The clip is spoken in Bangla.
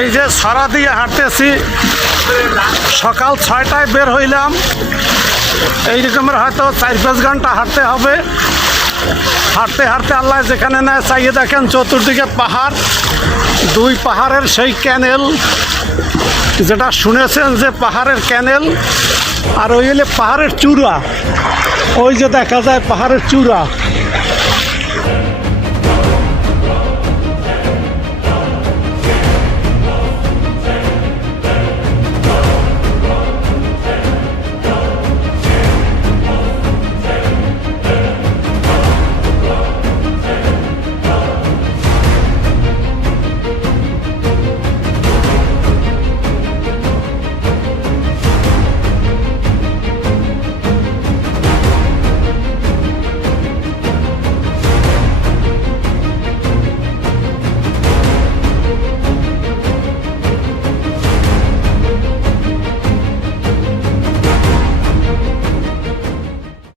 এই যে ছড়া দিয়ে হাঁটতেছি, সকাল 6টায় বের হইলাম। এই রকমের হয়তো 4-5 ঘন্টা হাঁটতে হবে। হাঁটতে হাঁটতে আল্লাহ যেখানে নেয় চাইয়ে দেখেন চতুর্দিকে পাহাড়, 2 পাহাড়ের সেই ক্যানেল, যেটা শুনেছেন যে পাহাড়ের ক্যানেল। আর ওই হলে পাহাড়ের চূড়া, ওই যে দেখা যায় পাহাড়ের চূড়া।